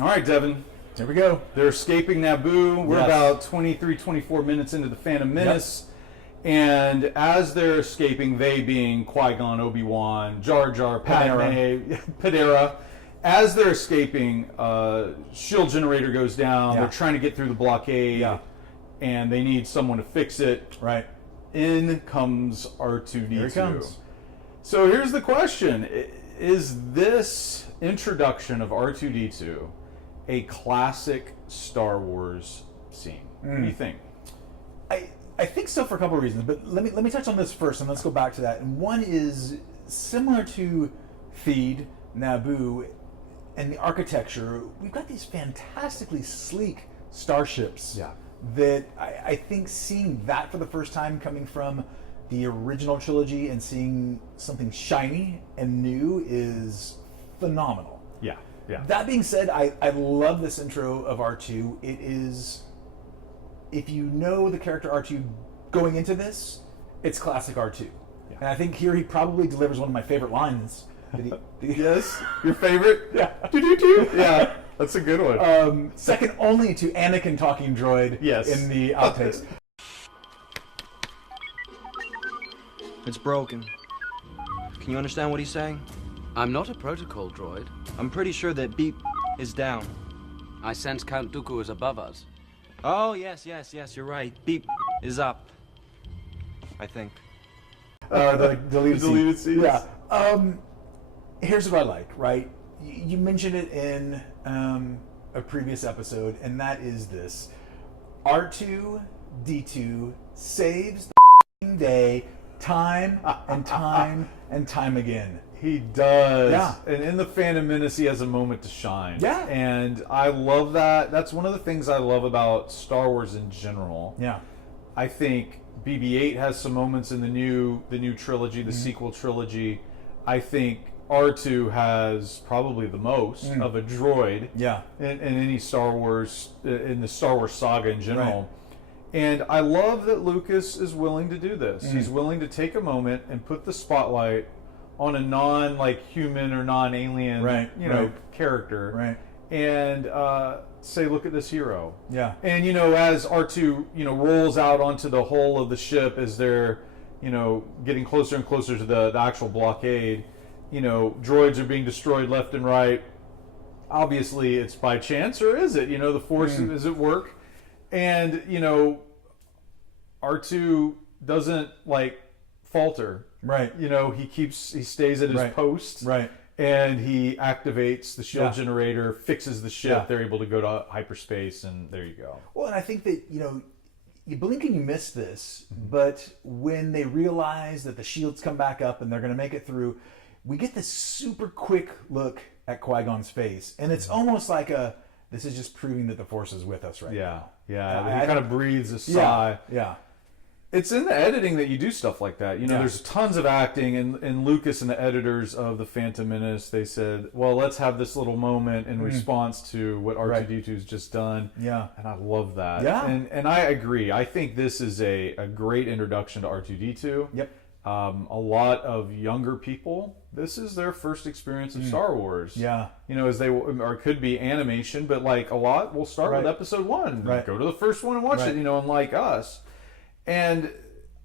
All right, Devin. Here we go. They're escaping Naboo. We're Yes. about 23, 24 minutes into the Phantom Menace. And as they're escaping, they being Qui-Gon, Obi-Wan, Jar Jar, Padme, Padera, as they're escaping, shield generator goes down. Yeah. They're trying to get through the blockade, Yeah. and they need someone to fix it. Right. In comes R2-D2. Here he comes. So here's the question. Is this introduction of R2-D2 a classic Star Wars scene? What do you think? I think so for a couple of reasons, but let me touch on this first, and let's go back to that. And one is similar to Theed, Naboo, and the architecture. We've got these fantastically sleek starships. Yeah. That I think seeing that for the first time coming from the original trilogy and seeing something shiny and new is phenomenal. Yeah, yeah. That being said, I love this intro of R2. It is, if you know the character R2 going into this, it's classic R2. Yeah. And I think here he probably delivers one of my favorite lines. Yes? Your favorite? Yeah. Do-do-do? Yeah, that's a good one. Second only to Anakin talking droid Yes. in the outtakes. It's broken. Can you understand what he's saying? I'm not a protocol droid. I'm pretty sure that Beep is down. I sense Count Dooku is above us. Oh, yes, you're right. Beep is up. I think. The deleted Deleted scene. scenes. Yeah. Here's what I like, right? You mentioned it in a previous episode, and that is this. R2-D2 saves the day time and time and time again. He does. Yeah. And in the Phantom Menace, he has a moment to shine. Yeah. And I love that. That's one of the things I love about Star Wars in general. Yeah. I think BB-8 has some moments in the new trilogy, the sequel trilogy. I think R2 has probably the most of a droid Yeah. in any Star Wars, in the Star Wars saga in general. And I love that Lucas is willing to do this. He's willing to take a moment and put the spotlight on a non-human or non-alien character. Right. And say, look at this hero. Yeah. And, as R2, rolls out onto the hull of the ship as they're, getting closer and closer to the actual blockade, droids are being destroyed left and right. Obviously, it's by chance, or is it? The Force is at work. And, R2 doesn't, falter. Right. He stays at his post. Right. And he activates the shield generator, fixes the ship. Yeah. They're able to go to hyperspace, and there you go. Well, and I think that, you blink and you miss this, but when they realize that the shields come back up and they're going to make it through, we get this super quick look at Qui-Gon's face. And it's almost like this is just proving that the Force is with us right now. Yeah. He kind of breathes a sigh. Yeah. It's in the editing that you do stuff like that. There's tons of acting, and Lucas and the editors of the Phantom Menace, they said, well, let's have this little moment in response to what R2-D2's just done. Yeah. And I love that. Yeah. And I agree. I think this is a great introduction to R2-D2. Yep. A lot of younger people, this is their first experience of Star Wars. Yeah. As they, or it could be animation, but a lot will start with episode 1. Right. Go to the first one and watch it, unlike us. And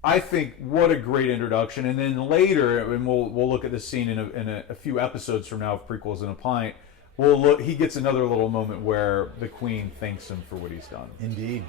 I think what a great introduction. And then later, and we'll look at this scene in a few episodes from now of Prequels in a Pint. He gets another little moment where the Queen thanks him for what he's done. Indeed.